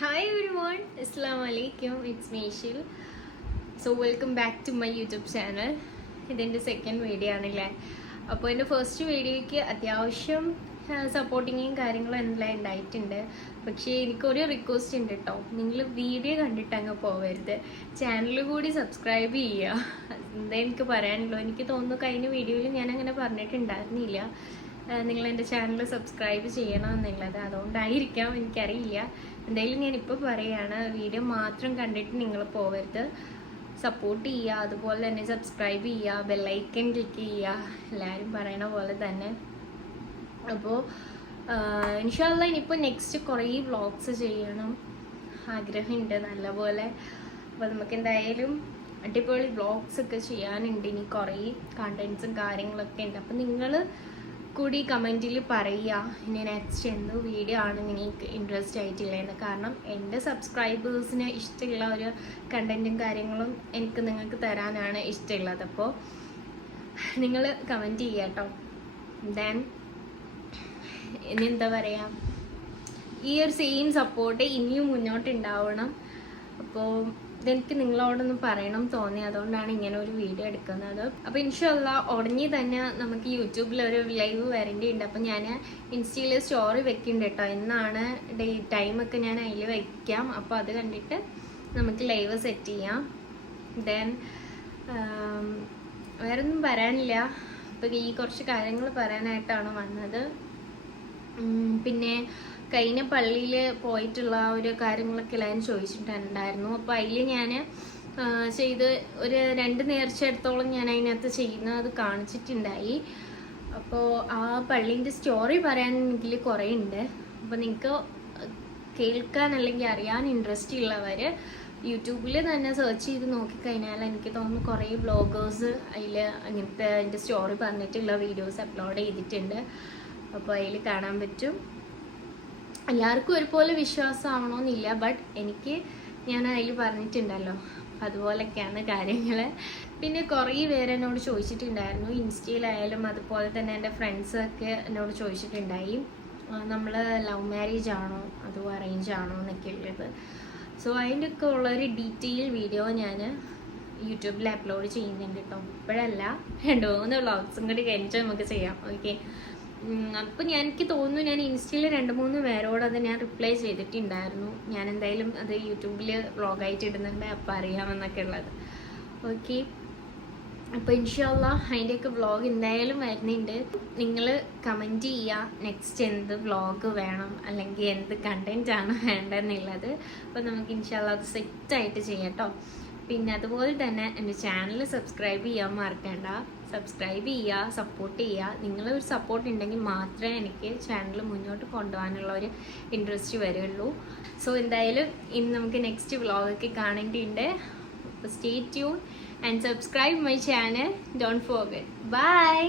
Hi everyone, Assalamu alaikum, it's Meishil. So welcome back to my YouTube channel. ഇതിൻ്റെ second video ആണല്ലേ. അപ്പോൾ എൻ്റെ first വീഡിയോയ്ക്ക് അത്യാവശ്യം സപ്പോർട്ടിങ്ങും കാര്യങ്ങളും എല്ലാം ഉണ്ടായിട്ടുണ്ട്. പക്ഷേ എനിക്കൊരു റിക്വസ്റ്റ് ഉണ്ട് കേട്ടോ, നിങ്ങൾ വീഡിയോ കണ്ടിട്ട് അങ്ങ് പോകരുത്, ചാനൽ കൂടി സബ്സ്ക്രൈബ് ചെയ്യുക. എന്താ എനിക്ക് പറയാനുള്ളൂ. എനിക്ക് തോന്നുന്നു കഴിഞ്ഞ വീഡിയോയിൽ ഞാൻ അങ്ങനെ പറഞ്ഞിട്ടുണ്ടായിരുന്നില്ല നിങ്ങൾ എൻ്റെ ചാനൽ സബ്സ്ക്രൈബ് ചെയ്യണം എന്നുള്ളത്. അതുകൊണ്ടായിരിക്കാം, എനിക്കറിയില്ല. എന്തായാലും ഞാനിപ്പോൾ പറയുകയാണ്, വീഡിയോ മാത്രം കണ്ടിട്ട് നിങ്ങൾ പോകരുത്, സപ്പോർട്ട് ചെയ്യുക, അതുപോലെ തന്നെ സബ്സ്ക്രൈബ് ചെയ്യുക, ബെല്ലൈക്കൺ ക്ലിക്ക് ചെയ്യുക, എല്ലാവരും പറയണ പോലെ തന്നെ. അപ്പോൾ ഇൻഷാ അല്ലാഹ് ഇനിയിപ്പോൾ നെക്സ്റ്റ് കുറേ വ്ളോഗ്സ് ചെയ്യണം ആഗ്രഹമുണ്ട് നല്ലപോലെ. അപ്പോൾ നമുക്ക് എന്തായാലും അടിപൊളി വ്ളോഗ്സ് ഒക്കെ ചെയ്യാനുണ്ട്, ഇനി കുറേ കണ്ടൻസും കാര്യങ്ങളൊക്കെ ഉണ്ട്. അപ്പോൾ നിങ്ങൾ കൂടി കമൻറ്റിൽ പറയുക ഇനി നെക്സ്റ്റ് എന്ത് വീഡിയോ ആണ് നിങ്ങൾക്ക് ഇൻട്രസ്റ്റ് ആയിട്ടില്ലെന്ന്. കാരണം എൻ്റെ സബ്സ്ക്രൈബേഴ്സിന് ഇഷ്ടമുള്ള ഒരു കണ്ടൻറ്റും കാര്യങ്ങളും എനിക്ക് നിങ്ങൾക്ക് തരാനാണ് ഇഷ്ടമുള്ളത്. അപ്പോൾ നിങ്ങൾ കമൻറ്റ് ചെയ്യുക കേട്ടോ. ദെൻ ഇനി എന്താ പറയുക, ഈ ഒരു സെയിം സപ്പോർട്ട് ഇനിയും മുന്നോട്ടുണ്ടാവണം. അപ്പോൾ ഇതെനിക്ക് നിങ്ങളോടൊന്ന് പറയണം തോന്നി, അതുകൊണ്ടാണ് ഇങ്ങനെ ഒരു വീഡിയോ എടുക്കുന്നത്. അപ്പോൾ ഇൻഷാ അല്ലാഹ് ഉടനെ തന്നെ നമുക്ക് യൂട്യൂബിൽ ഒരു ലൈവ് വരേണ്ടിയുണ്ട്. അപ്പോൾ ഞാൻ ഇൻസ്റ്റയിൽ സ്റ്റോറി വെക്കുന്നുണ്ട് കേട്ടോ, എന്നാണ് ടൈമൊക്കെ ഞാൻ അതിൽ വയ്ക്കാം. അപ്പോൾ അത് കണ്ടിട്ട് നമുക്ക് ലൈവ് സെറ്റ് ചെയ്യാം. ദെൻ വേറൊന്നും പറയാനില്ല. അപ്പോൾ ഈ കുറച്ച് കാര്യങ്ങൾ പറയാനായിട്ടാണ് വന്നത്. പിന്നെ കഴിഞ്ഞ പള്ളിയിൽ പോയിട്ടുള്ള ഒരു കാര്യങ്ങളൊക്കെ എല്ലാവരും ചോദിച്ചിട്ടുണ്ടായിരുന്നു. അപ്പോൾ അതിൽ ഞാൻ ചെയ്ത് ഒരു 2 നേർച്ചയിടത്തോളം ഞാൻ അതിനകത്ത് ചെയ്യുന്നത് കാണിച്ചിട്ടുണ്ടായി. അപ്പോൾ ആ പള്ളീൻ്റെ സ്റ്റോറി പറയാനെങ്കിൽ കുറേ ഉണ്ട്. അപ്പോൾ നിങ്ങൾക്ക് കേൾക്കാൻ അല്ലെങ്കിൽ അറിയാൻ ഇൻട്രസ്റ്റ് ഉള്ളവർ യൂട്യൂബിൽ തന്നെ സെർച്ച് ചെയ്ത് നോക്കിക്കഴിഞ്ഞാൽ എനിക്ക് തോന്നുന്നു കുറേ വ്ളോഗേഴ്സ് അതിൽ അങ്ങനത്തെ അതിൻ്റെ സ്റ്റോറി പറഞ്ഞിട്ടുള്ള വീഡിയോസ് അപ്ലോഡ് ചെയ്തിട്ടുണ്ട്. അപ്പോൾ അതിൽ കാണാൻ പറ്റും. എല്ലാവർക്കും ഒരുപോലെ വിശ്വാസമാവണമെന്നില്ല, ബട്ട് ഞാൻ അതിൽ പറഞ്ഞിട്ടുണ്ടല്ലോ, അതുപോലൊക്കെയാണ് കാര്യങ്ങൾ. പിന്നെ കുറേ പേര് എന്നോട് ചോദിച്ചിട്ടുണ്ടായിരുന്നു, ഇൻസ്റ്റയിലായാലും അതുപോലെ തന്നെ എൻ്റെ ഫ്രണ്ട്സൊക്കെ എന്നോട് ചോദിച്ചിട്ടുണ്ടായി, നമ്മൾ ലവ് മാരേജ് ആണോ അതോ അറേഞ്ച് ആണോ എന്നൊക്കെ ഉള്ളത്. സോ അതിൻ്റെയൊക്കെ ഉള്ളൊരു ഡീറ്റെയിൽ വീഡിയോ ഞാൻ യൂട്യൂബിൽ അപ്ലോഡ് ചെയ്യുന്നുണ്ട് കേട്ടോ. ഇപ്പോഴല്ല, 2-3 വ്ളോഗ്സും കൂടി കഴിഞ്ഞിട്ട് നമുക്ക് ചെയ്യാം. ഓക്കെ. അപ്പോൾ എനിക്ക് തോന്നുന്നു ഞാൻ ഇൻസ്റ്റയിൽ 2-3 പേരോട് അത് ഞാൻ റിപ്ലൈ ചെയ്തിട്ടുണ്ടായിരുന്നു. ഞാൻ എന്തായാലും അത് യൂട്യൂബിൽ വ്ളോഗായിട്ട് ഇടുന്നുണ്ട്, അപ്പോൾ അറിയാമെന്നൊക്കെ ഉള്ളത്. ഓക്കെ. അപ്പോൾ ഇൻഷാ അല്ലാഹ് അതിൻ്റെയൊക്കെ വ്ളോഗ് എന്തായാലും വരുന്നുണ്ട്. നിങ്ങൾ കമൻറ്റ് ചെയ്യുക നെക്സ്റ്റ് എന്ത് വ്ളോഗ് വേണം അല്ലെങ്കിൽ എന്ത് കണ്ടൻറ്റ് ആണ് വേണ്ടതെന്നുള്ളത്. അപ്പോൾ നമുക്ക് ഇൻഷാ അല്ലാഹ് അത് സെറ്റായിട്ട് ചെയ്യാം കേട്ടോ. പിന്നെ അതുപോലെ തന്നെ എൻ്റെ ചാനൽ സബ്സ്ക്രൈബ് ചെയ്യാൻ മറക്കണ്ട. സബ്സ്ക്രൈബ് ചെയ്യുക, സപ്പോർട്ട് ചെയ്യുക. നിങ്ങളൊരു സപ്പോർട്ട് ഉണ്ടെങ്കിൽ മാത്രമേ എനിക്ക് ചാനൽ മുന്നോട്ട് കൊണ്ടുപോകാനുള്ള ഒരു ഇൻട്രസ്റ്റ് വരുള്ളൂ. സോ എന്തായാലും ഇനി നമുക്ക് നെക്സ്റ്റ് വ്ളോഗൊക്കെ കാണേണ്ടിയുണ്ട്. അപ്പോൾ stay tune and subscribe my channel. Don't forget. By.